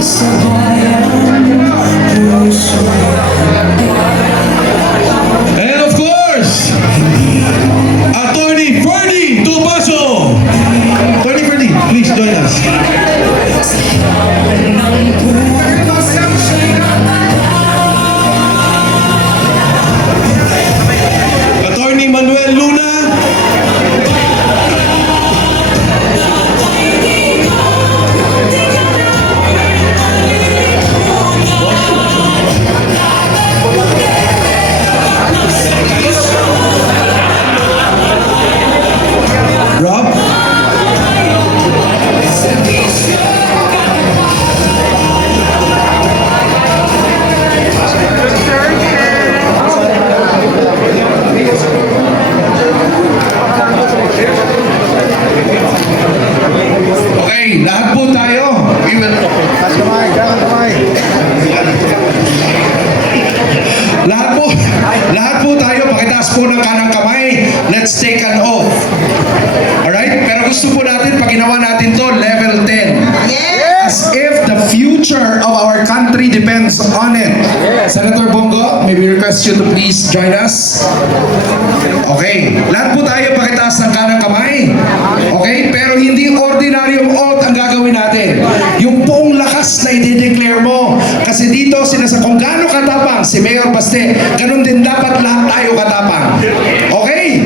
And of course, Attorney Ferdy Tupaso. Attorney Ferdy, please join us. Attorney Manuel Luna. Rob. Okay, lahat po tayo. We will... Lahat po tayo, pakitaas po ng kanang kamay. Let's take an oath. Alright? Pero gusto po natin, pag ginawa natin to, level 10. As if the future of our country depends on it. Senator Bongo, may we request you to please join us. Okay. Lahat po tayo, pakitaas ng kanang kamay. Okay? Pero hindi ordinaryong oath ang gagawin natin. Yung buong lakas na i-declare mo. Kasi dito, kung gaano katapang si Mayor Baste, ganun din dapat lahat tayo katapang. Okay?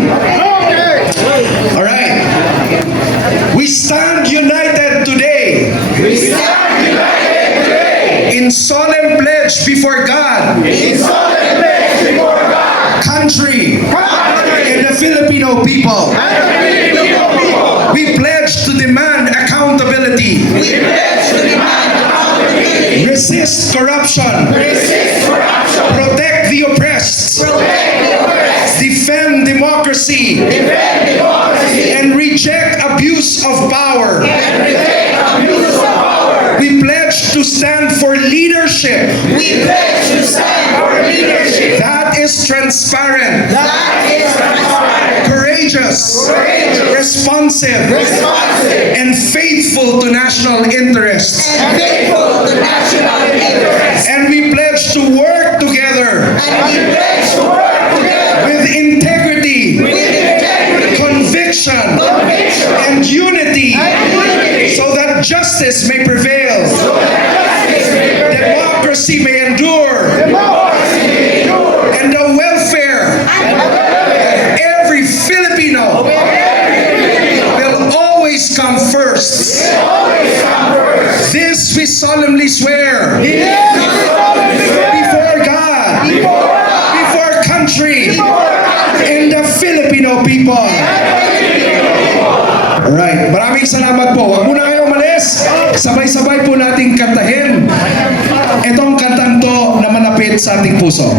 Alright. We stand united today. In solemn pledge before God. Country. And the Filipino people. We pledge to demand accountability. Resist corruption. Protect the oppressed. Defend democracy. And reject abuse of power. We pledge to stand for leadership. That is transparent. Courageous. Responsive. And faithful to national interests. And we pledge to work together. With integrity. Conviction. And unity. So that justice may prevail. Democracy may endure. And the welfare of every Filipino will always come first. This we solemnly swear. Before God. Before country. And the Filipino people. Alright, maraming salamat po. Huwag muna kayong umalis. Sabay-sabay po nating kantahin itong kantang to na malapit sa ating puso.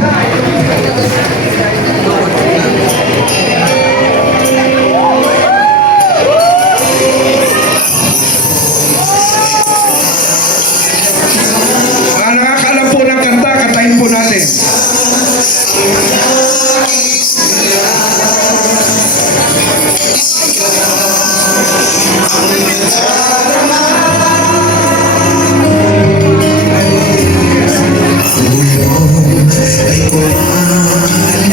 Mga nakakalam po ng kanta, kantahin po natin. Ay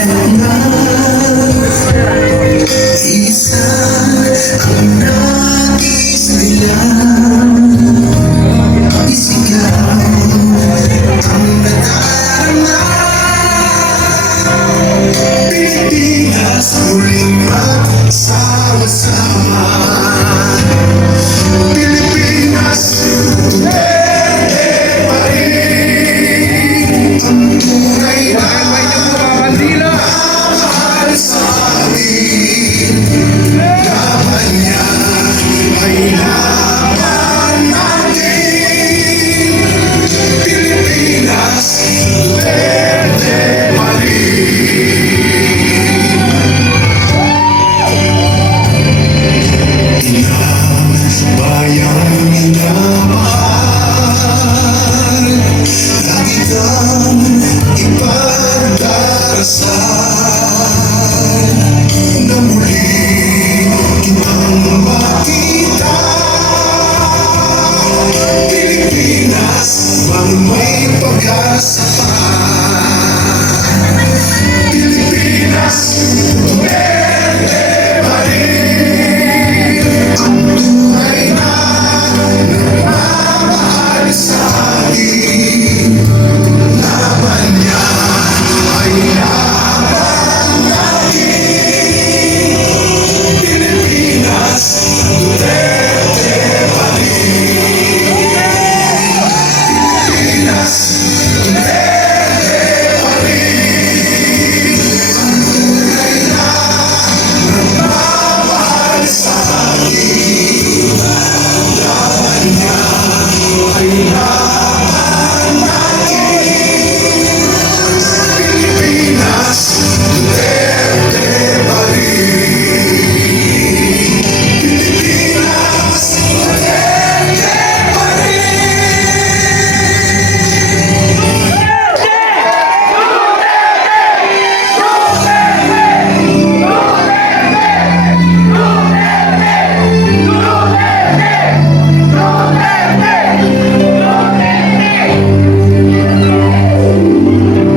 ang may pag-asa pa. Pilipinas, Duterte pa rin ang tunay na nagmamahal sa atin. Laban niya ay laban natin. Pilipinas, Duterte pa rin. Pilipinas, Duterte pa rin. Ang tunay na nagmamahal sa atin. Laban niya ay laban natin. Pilipinas, Duterte pa rin. Pilipinas, Duterte pa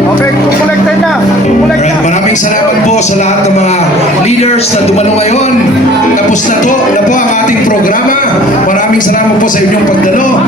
Okay, kukolekta na. Kukolekta. Alright, maraming salamat po sa lahat ng mga leaders na dumalo ngayon. Tapos na po ang ating programa. Maraming salamat po sa inyong pagdalo.